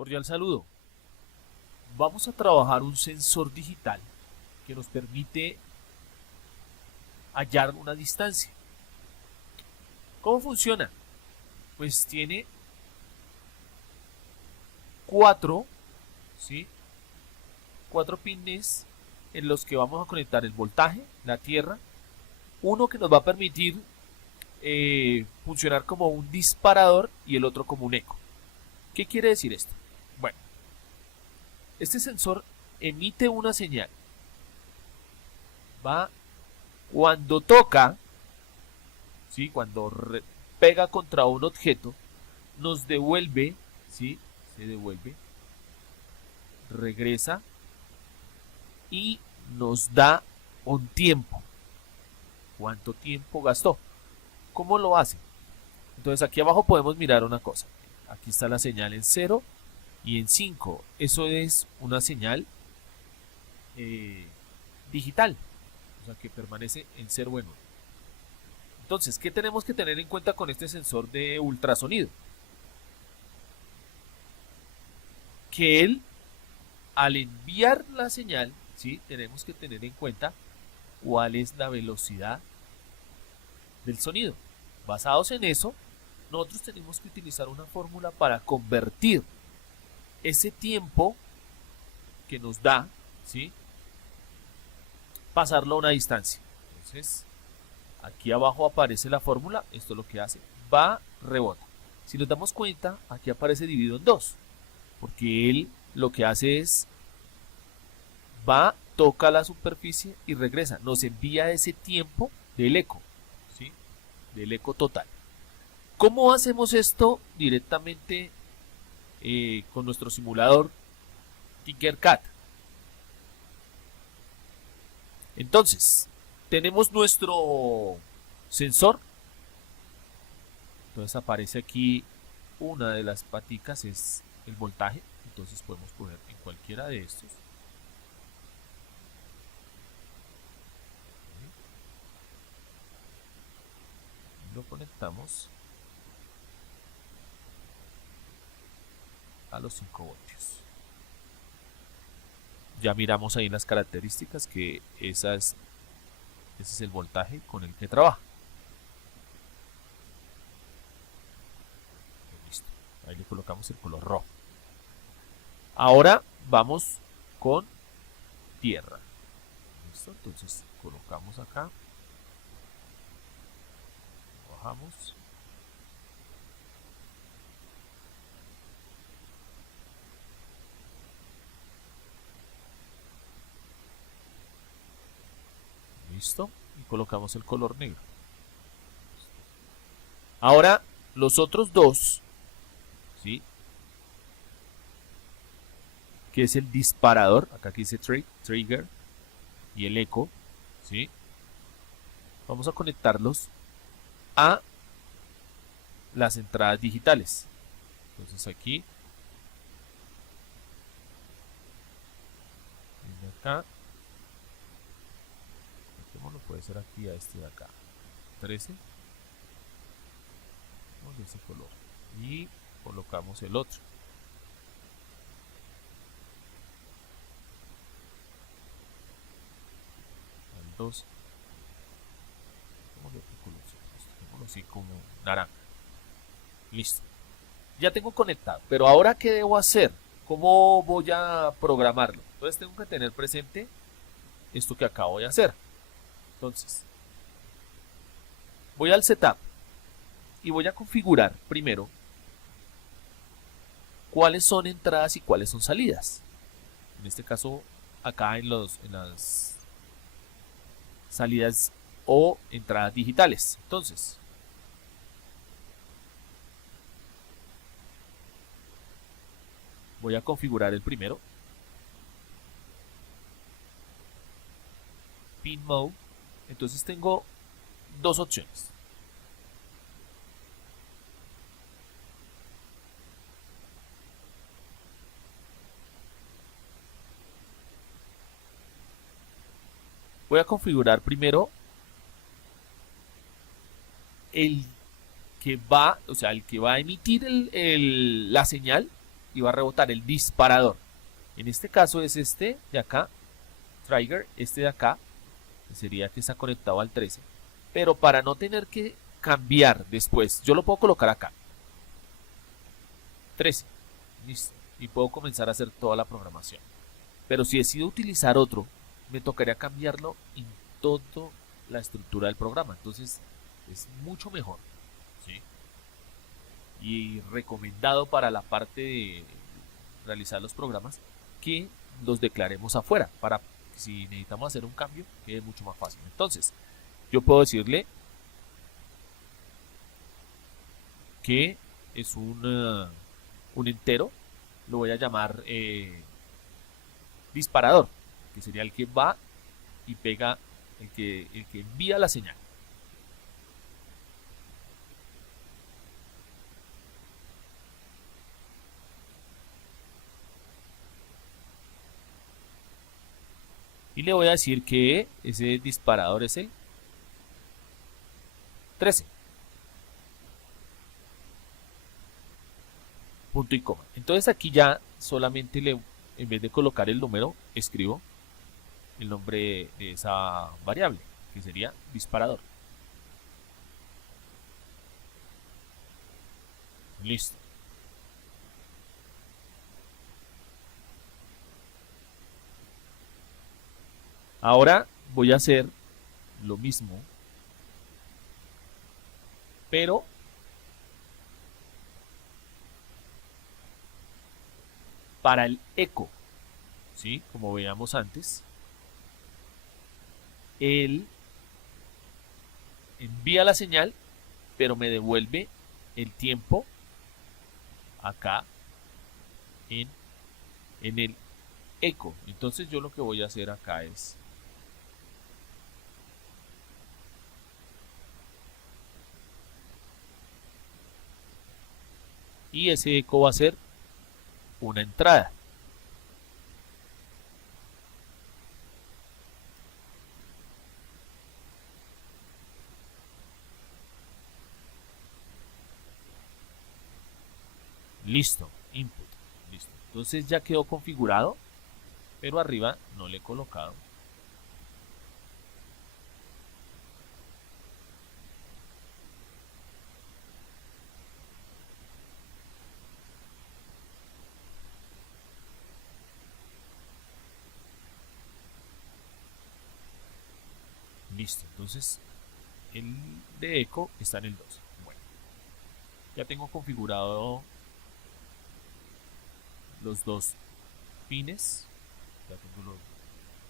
Cordial saludo. Vamos a trabajar un sensor digital que nos permite hallar una distancia. ¿Cómo funciona? Pues tiene cuatro, ¿sí? Cuatro pines en los que vamos a conectar el voltaje, la tierra, uno que nos va a permitir funcionar como un disparador y el otro como un eco. ¿Qué quiere decir esto? Bueno, este sensor emite una señal. Va cuando toca, ¿sí? Cuando pega contra un objeto, nos devuelve, ¿sí? Se devuelve, regresa y nos da un tiempo. ¿Cuánto tiempo gastó? ¿Cómo lo hace? Entonces aquí abajo podemos mirar una cosa. Aquí está la señal en 0 y en 5. Eso es una señal digital, o sea que permanece en 0 o en 1. Entonces, ¿qué tenemos que tener en cuenta con este sensor de ultrasonido? Que él, al enviar la señal, ¿sí? Tenemos que tener en cuenta cuál es la velocidad del sonido. Basados en eso, nosotros tenemos que utilizar una fórmula para convertir ese tiempo que nos da, ¿sí? Pasarlo a una distancia. Entonces, aquí abajo aparece la fórmula, esto es lo que hace, va, rebota. Si nos damos cuenta, aquí aparece dividido en 2, porque él lo que hace es, va, toca la superficie y regresa, nos envía ese tiempo del eco, ¿sí? Del eco total. ¿Cómo hacemos esto directamente con nuestro simulador Tinkercad? Entonces, tenemos nuestro sensor. Entonces aparece aquí una de las paticas, es el voltaje. Entonces podemos poner en cualquiera de estos. Y lo conectamos a los 5 voltios. Ya miramos ahí las características que ese es el voltaje con el que trabaja. Listo. Ahí le colocamos el color rojo. Ahora vamos con tierra. ¿Listo? Entonces colocamos acá. Bajamos. Listo. Y colocamos el color negro. Ahora los otros dos, ¿sí? Que es el disparador, acá dice trigger y el eco, ¿sí? Vamos a conectarlos a las entradas digitales. Entonces aquí, desde acá, puede ser aquí a este de acá, 13, de ese color, y colocamos el otro. Al 2, así como naranja. Listo. Ya tengo conectado, pero ahora ¿qué debo hacer? ¿Cómo voy a programarlo? Entonces tengo que tener presente esto que acabo de hacer. Entonces, voy al setup y voy a configurar primero cuáles son entradas y cuáles son salidas. En este caso, acá en las salidas o entradas digitales. Entonces, voy a configurar el primero. Pin Mode. Entonces tengo dos opciones. Voy a configurar primero el que va, o sea, el que va a emitir la señal, y va a rebotar el disparador. En este caso es este de acá, trigger, este de acá, que sería que está conectado al 13. Pero para no tener que cambiar después, yo lo puedo colocar acá. 13. Listo. Y puedo comenzar a hacer toda la programación. Pero si decido utilizar otro, me tocaría cambiarlo en toda la estructura del programa. Entonces es mucho mejor, ¿sí? Y recomendado para la parte de realizar los programas que los declaremos afuera para que si necesitamos hacer un cambio quede mucho más fácil. Entonces yo puedo decirle que es un entero, lo voy a llamar disparador, que sería el que va y pega, el que envía la señal. Y le voy a decir que ese disparador es el 13. Punto y coma. Entonces aquí ya solamente en vez de colocar el número, escribo el nombre de esa variable, que sería disparador. Listo. Ahora voy a hacer lo mismo, pero para el eco, ¿sí? Como veíamos antes, él envía la señal, pero me devuelve el tiempo acá en el eco. Entonces yo lo que voy a hacer acá es y ese eco va a ser una entrada. Listo, input. Listo. Entonces ya quedó configurado, pero arriba no le he colocado. Listo, entonces el de eco está en el 2. Bueno, ya tengo configurado los dos pines. Ya tengo los...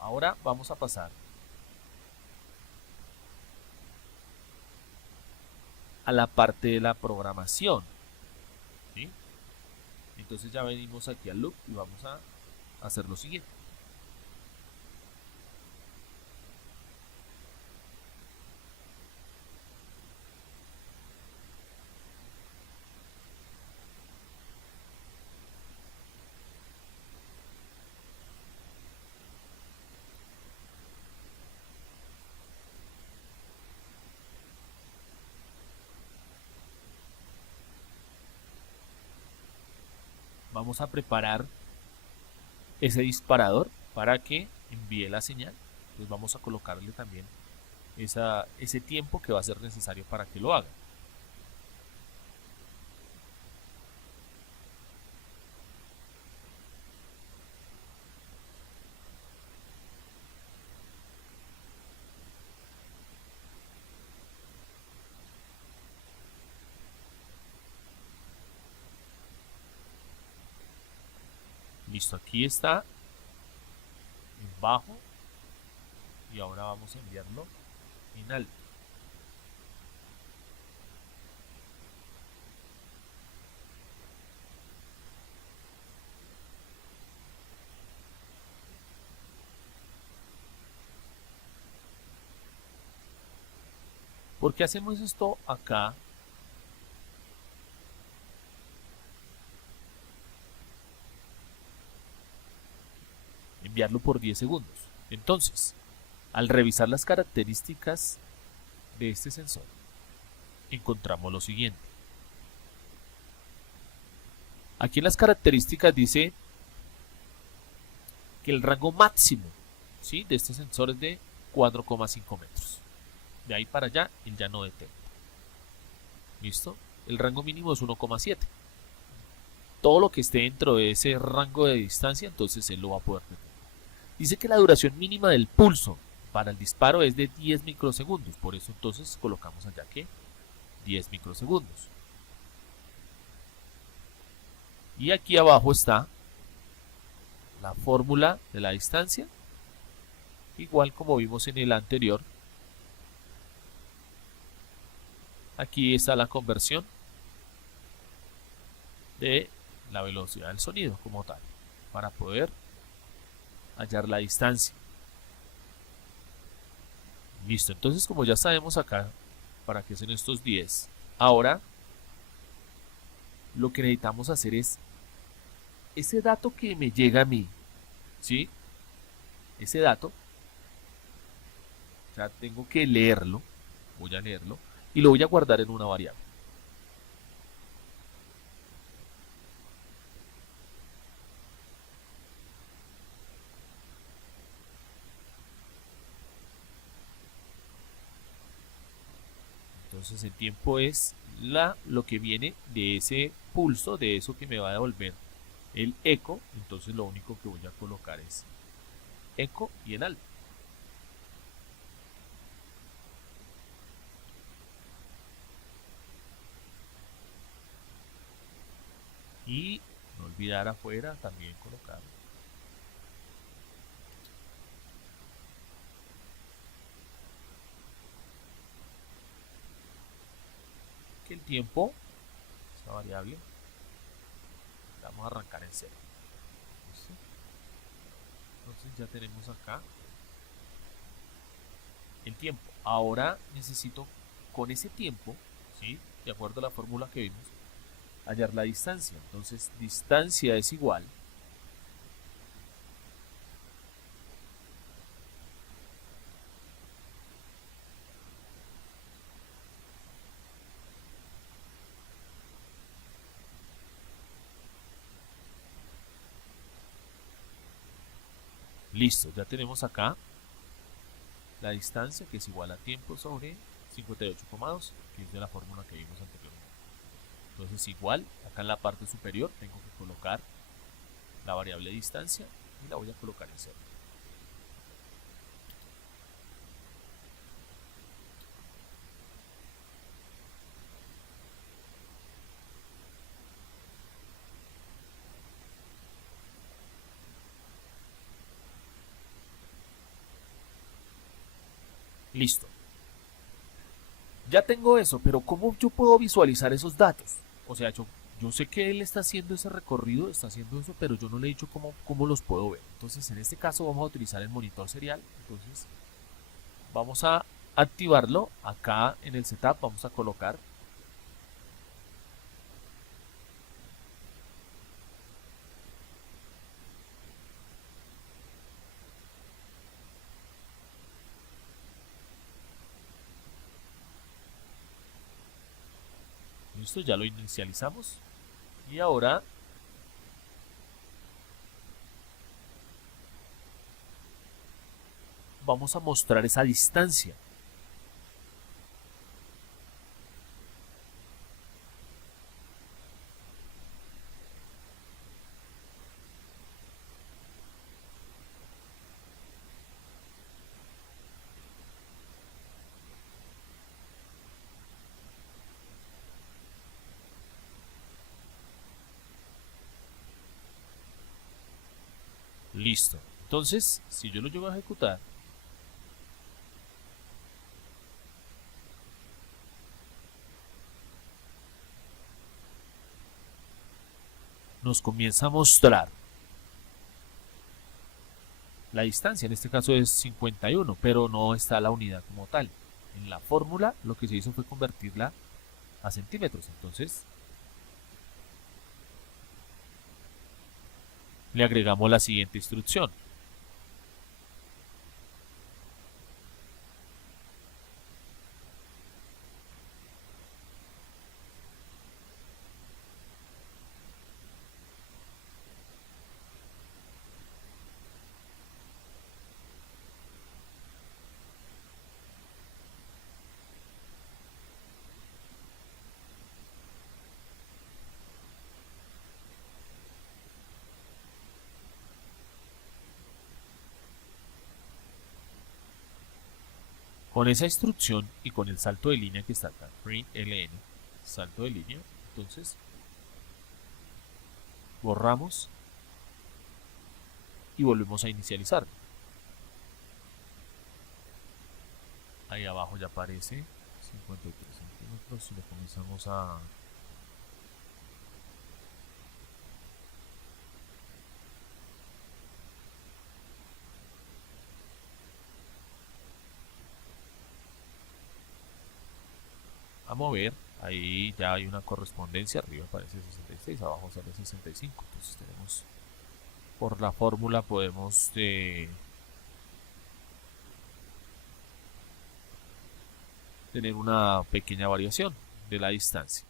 Ahora vamos a pasar a la parte de la programación, ¿sí? Entonces ya venimos aquí al loop y vamos a hacer lo siguiente. Vamos a preparar ese disparador para que envíe la señal. Entonces vamos a colocarle también ese tiempo que va a ser necesario para que lo haga. Listo, aquí está en bajo y ahora vamos a enviarlo en alto. ¿Por qué hacemos esto acá? Enviarlo por 10 segundos. Entonces, al revisar las características de este sensor, encontramos lo siguiente. Aquí en las características dice que el rango máximo, ¿sí?, de este sensor es de 4,5 metros. De ahí para allá, él ya no detecta. ¿Listo? El rango mínimo es 1,7. Todo lo que esté dentro de ese rango de distancia, entonces él lo va a poder detectar. Dice que la duración mínima del pulso para el disparo es de 10 microsegundos. Por eso entonces colocamos allá que 10 microsegundos. Y aquí abajo está la fórmula de la distancia, igual como vimos en el anterior. Aquí está la conversión de la velocidad del sonido como tal, para poder hallar la distancia. Listo, entonces como ya sabemos acá para qué son estos 10, ahora lo que necesitamos hacer es ese dato que me llega a mí, ¿sí? Ese dato, o sea, tengo que leerlo, voy a leerlo y lo voy a guardar en una variable. Entonces el tiempo es lo que viene de ese pulso, de eso que me va a devolver el eco. Entonces lo único que voy a colocar es eco y en alto. Y no olvidar afuera también colocar que el tiempo, esa variable, la vamos a arrancar en cero. ¿Listo? Entonces ya tenemos acá el tiempo. Ahora necesito con ese tiempo, ¿sí?, de acuerdo a la fórmula que vimos, hallar la distancia. Entonces distancia es igual listo, ya tenemos acá la distancia, que es igual a tiempo sobre 58,2, que es de la fórmula que vimos anteriormente. Entonces igual, acá en la parte superior tengo que colocar la variable distancia y la voy a colocar en cero. Listo. Ya tengo eso, pero ¿cómo yo puedo visualizar esos datos? O sea, yo sé que él está haciendo ese recorrido, está haciendo eso, pero yo no le he dicho cómo los puedo ver. Entonces, en este caso vamos a utilizar el monitor serial. Entonces, vamos a activarlo. Acá en el setup vamos a colocar listo, ya lo inicializamos. Y ahora vamos a mostrar esa distancia. Listo. Entonces, si yo lo llego a ejecutar, nos comienza a mostrar la distancia. En este caso es 51, pero no está la unidad como tal. En la fórmula lo que se hizo fue convertirla a centímetros. Entonces, le agregamos la siguiente instrucción. Con esa instrucción y con el salto de línea que está acá, print ln, salto de línea, entonces borramos y volvemos a inicializar. Ahí abajo ya aparece 53 centímetros y le comenzamos a mover. Ahí ya hay una correspondencia, arriba aparece 66, abajo sale 65. Entonces tenemos, por la fórmula podemos tener una pequeña variación de la distancia.